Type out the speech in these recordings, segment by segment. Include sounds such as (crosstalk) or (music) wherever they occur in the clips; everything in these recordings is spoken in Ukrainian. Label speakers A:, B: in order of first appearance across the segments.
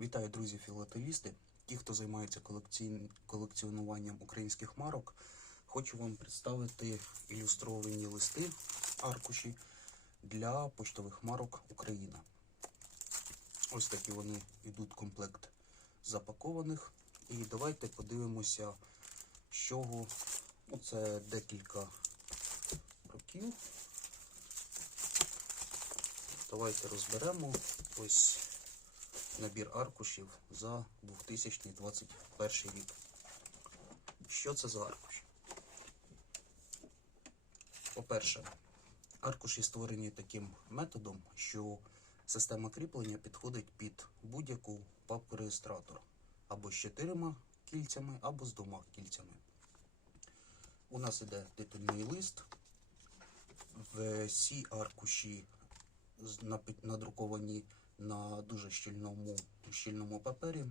A: Вітаю, друзі філателісти. Ті, хто займається колекціонуванням українських марок, хочу вам представити ілюстровані листи аркуші для поштових марок Україна. Ось такі вони йдуть комплект запакованих. І давайте подивимося, з чого ну, це декілька років. Давайте розберемо ось набір аркушів за 2021 рік. Що це за аркуші? По-перше, аркуші створені таким методом, що система кріплення підходить під будь-яку папку реєстратор або з чотирма кільцями, або з двома кільцями. У нас іде титульний лист. Всі аркуші надруковані на дуже щільному, щільному папері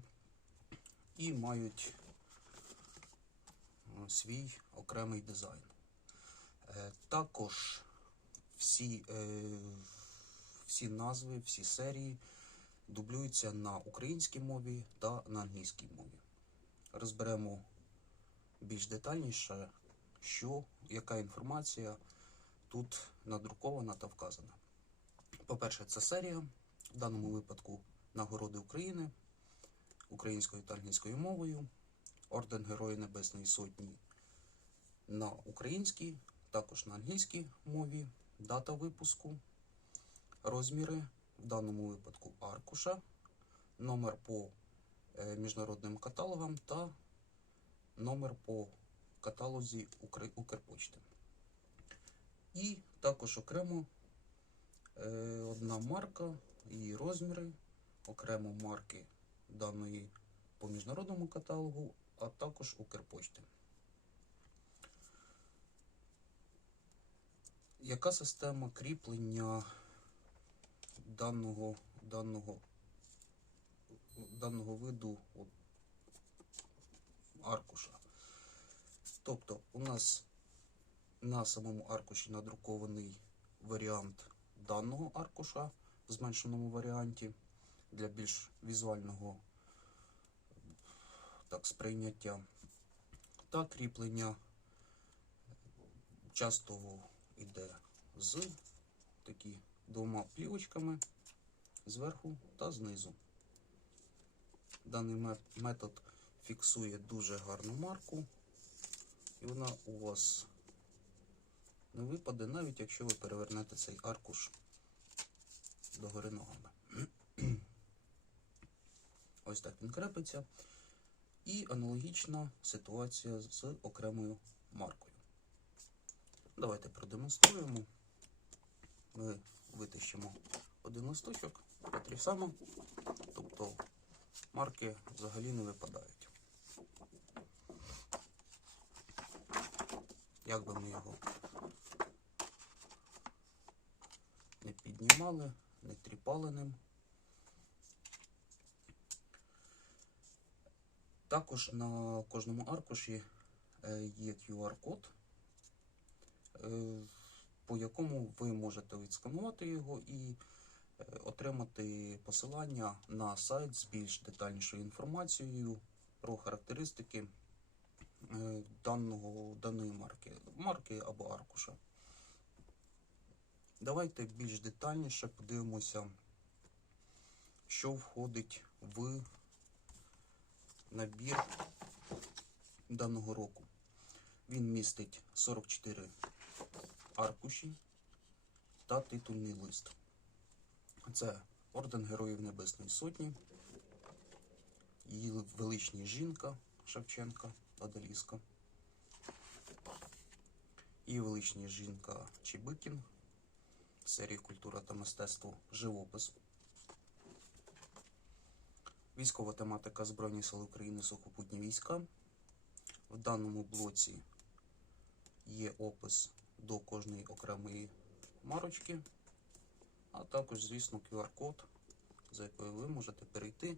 A: і мають е, свій окремий дизайн. Е, Також всі, е, всі назви, всі серії дублюються на українській мові та на англійській мові. Розберемо більш детальніше, що, яка інформація тут надрукована та вказана. По-перше, це серія, в даному випадку нагороди України українською та англійською мовою, орден Героя Небесної Сотні на українській, також на англійській мові, дата випуску, розміри, в даному випадку аркуша, номер по е, міжнародним каталогам та номер по каталозі Укрпочти. І також окремо е, одна марка, її розміри, окремо марки даної по міжнародному каталогу, а також Укрпочти. Яка система кріплення даного, даного, даного виду аркуша? Тобто у нас на самому аркуші надрукований варіант даного аркуша в зменшеному варіанті для більш візуального так, сприйняття та кріплення часто йде з такі двома плівочками зверху та знизу. Даний метод фіксує дуже гарну марку, і вона у вас не випаде, навіть якщо ви перевернете цей аркуш догори ногами. (clears throat) Ось так він крепиться. І аналогічна ситуація з окремою маркою. Давайте продемонструємо. Ми витащимо один листочок, потрясемо, тобто марки взагалі не випадають. Як би ми його не піднімали, не. Також на кожному аркуші е, є QR-код, е, по якому ви можете відсканувати його і е, отримати посилання на сайт з більш детальнішою інформацією про характеристики даного, даної марки, марки або аркуша. Давайте більш детальніше подивимося, що входить в набір даного року. Він містить 44 аркуші та титульний лист. Це Орден Героїв Небесної Сотні, її величність жінка Шевченка Адаліска, її величність жінка Чебикін, серії Культура та мистецтво Живопис. Військова тематика Збройні Сили України сухопутні війська. В даному блоці є опис до кожної окремої марочки, а також, звісно, QR-код, за якою ви можете перейти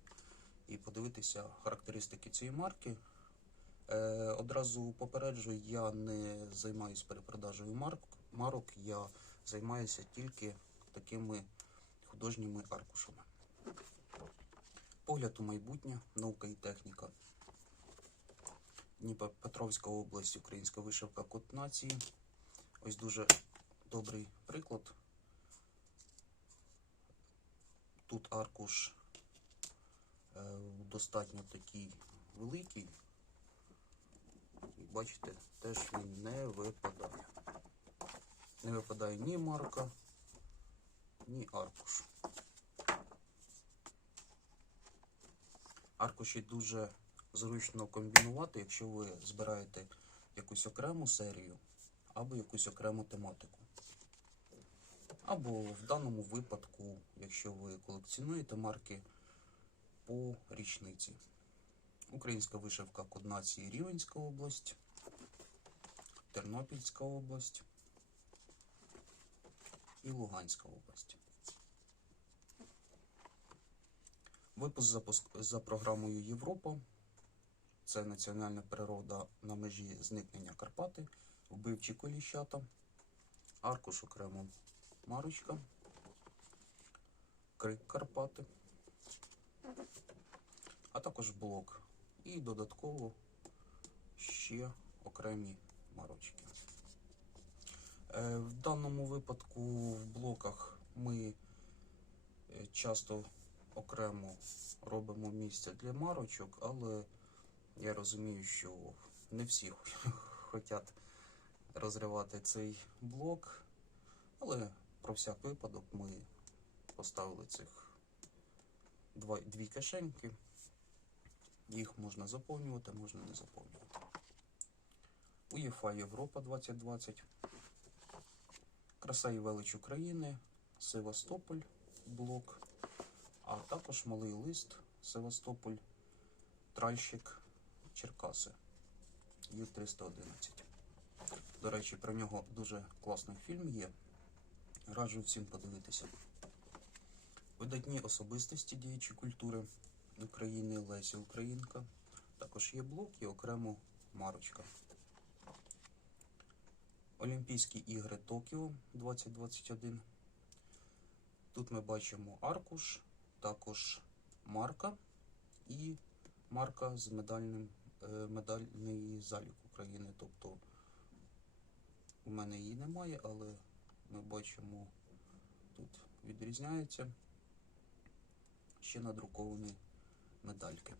A: і подивитися характеристики цієї марки. Е, одразу попереджую, я не займаюся перепродажею марок, я займаюся тільки такими художніми аркушами. Погляд у майбутнє, наука і техніка. Дніпропетровська область, українська вишивка Код нації. Ось дуже добрий приклад. Тут аркуш е, достатньо такий великий. І бачите, теж він не випадає. Не випадає ні марка, ні аркуш. Аркуші дуже зручно комбінувати, якщо ви збираєте якусь окрему серію або якусь окрему тематику. Або в даному випадку, якщо ви колекціонуєте марки по річниці. Українська вишивка Код нації Рівенська область, Тернопільська область і Луганська область. Випуск за програмою Європа. Це національна природа на межі зникнення Карпати, вбивчі коліщата, аркуш окремо марочка, крик Карпати, а також блок. І додатково ще окремі марочки. Е, В даному випадку в блоках ми е, часто окремо робимо місце для марочок, але я розумію, що не всі хочуть (laughs) розривати цей блок. Але про всяк випадок ми поставили цих дві кишеньки. Їх можна заповнювати, можна не заповнювати. УЄФА Європа 2020. Краса і велич України, Севастополь, блок, а також малий лист Севастополь, тральщик Черкаси Ю-311. До речі, про нього дуже класний фільм є. Раджу всім подивитися. Видатні особистості діячі культури України Леся Українка. Також є блок і окремо марочка. Олімпійські ігри Токіо 2021. Тут ми бачимо аркуш, також марка і марка з медальним е, медальний залік України. Тобто у мене її немає, але ми бачимо тут відрізняється ще надруковані медальки.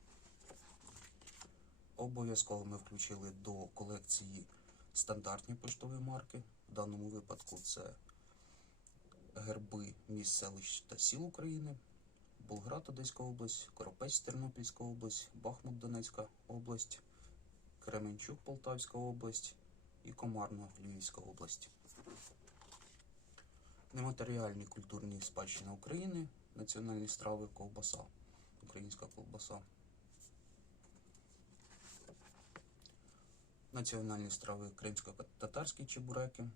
A: Обов'язково ми включили до колекції стандартні поштові марки. В даному випадку це герби міст селищ та сіл України, Болград Одеська область, Коропець Тернопільська область, Бахмут Донецька область, Кременчук Полтавська область і Комарно Львівська область. Нематеріальні культурні спадщини України, національні страви ковбаса, українська ковбаса. Національні страви кримсько-татарські чебуреки.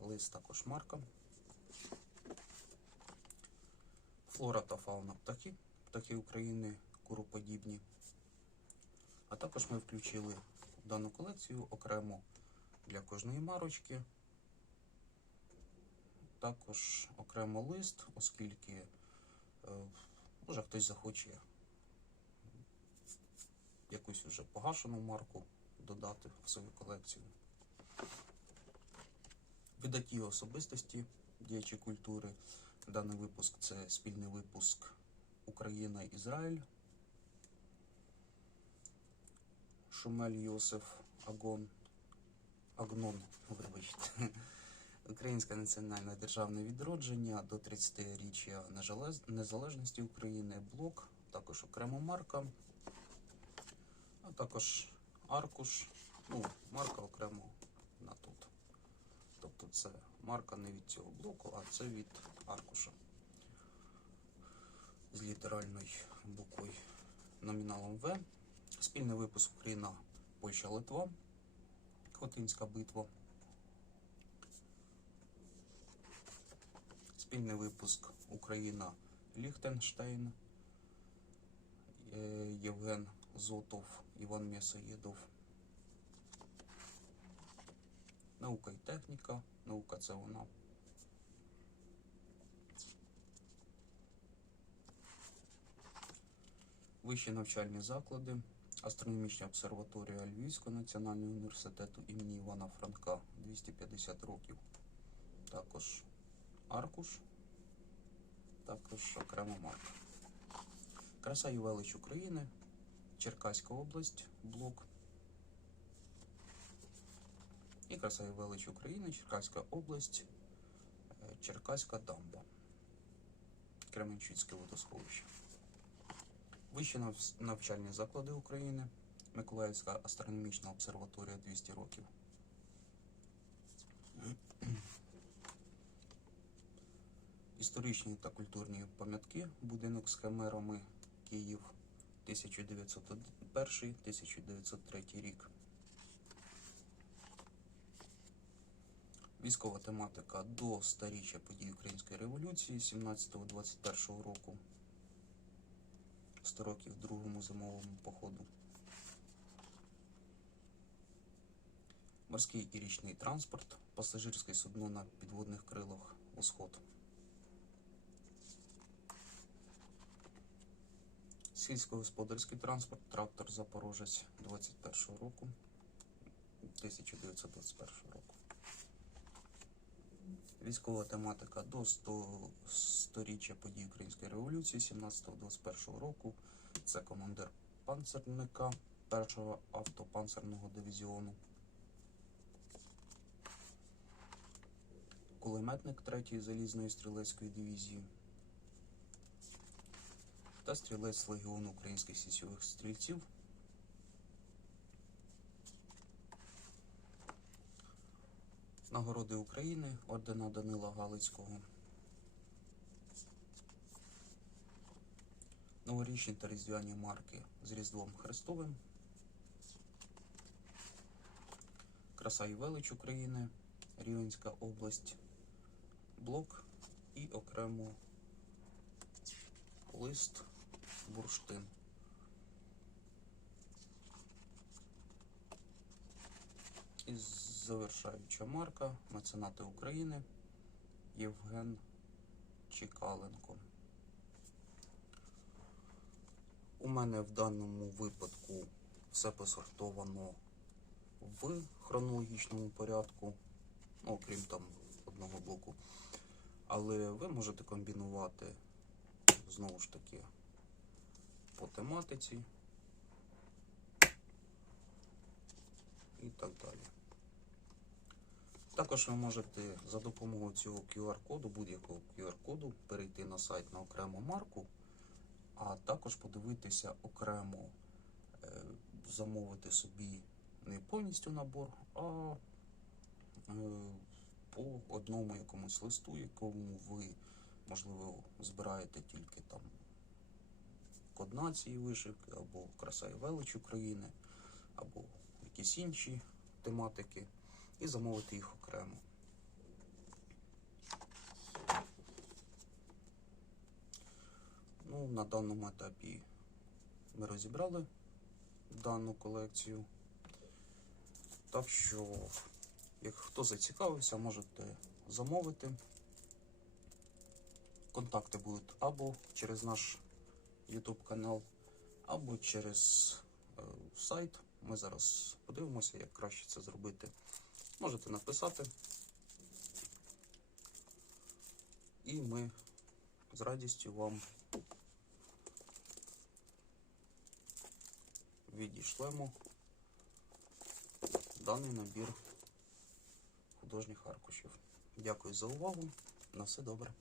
A: Лист також марка. Флора та фауна птахи, птахи України куроподібні. А також ми включили в дану колекцію окремо для кожної марочки. Також окремо лист, оскільки е, може хтось захоче якусь вже погашену марку додати в свою колекцію. Видатні особистості діячі культури. Даний випуск це спільний випуск Україна-Ізраїль. Шумель Йосиф Агон. Агнон, вибачте. Українське національне державне відродження до 30-річчя незалежності України, блок, також окрема марка, а також аркуш, ну, марка окремо на тут. Тобто це марка не від цього блоку, а це від аркуша з літеральною буквою номіналом В. Спільний випуск Україна, Польща, Литва, Хотинська битва. Спільний випуск Україна, Ліхтенштейн, е, Євген Зотов, Іван М'ясоєдов. Наука і техніка. Наука це вона. Вищі навчальні заклади, астрономічна обсерваторія Львівського національного університету імені Івана Франка 250 років. Також аркуш, також окрема марка. Краса і велич України, Черкаська область, блок. І краса велич України, Черкаська область, е, Черкаська дамба. Кременчуцьке водосховище. Вищі навчальні заклади України, Миколаївська астрономічна обсерваторія 200 років. Історичні та культурні пам'ятки, будинок з химерами, Київ 1901-1903 рік. Військова тематика до старіччя подій Української революції 17-21 року. 100 років другому зимовому походу. Морський і річний транспорт, пасажирське судно на підводних крилах Усход. Сільськогосподарський транспорт, трактор Запорожець 21 року, 1921 року. Військова тематика до 100 сторіччя подій Української революції 17-21 року. Це командир панцерника першого автопанцерного дивізіону. Кулеметник 3-ї залізної стрілецької дивізії та стрілець Легіону українських січових стрільців. Нагороди України ордена Данила Галицького. Новорічні та різдвяні марки з Різдвом Христовим. Краса і велич України, Рівенська область, блок і окремо лист бурштин. І завершаюча марка меценати України Євген Чекаленко. У мене в даному випадку все посортовано в хронологічному порядку, ну, окрім там одного блоку. Але ви можете комбінувати знову ж таки по тематиці і так далі. Також ви можете за допомогою цього QR-коду, будь-якого QR-коду, перейти на сайт на окрему марку, а також подивитися окремо, е, замовити собі не повністю набор, а е, по одному якомусь листу, якому ви, можливо, збираєте тільки там код нації вишивки, або краса і велич України, або якісь інші тематики, і замовити їх окремо. Ну, на даному етапі ми розібрали дану колекцію. Так що, як хто зацікавився, можете замовити. Контакти будуть або через наш YouTube канал, або через е, сайт. Ми зараз подивимося, як краще це зробити. Можете написати. І ми з радістю вам відійшлемо даний набір художніх аркушів. Дякую за увагу. На все добре.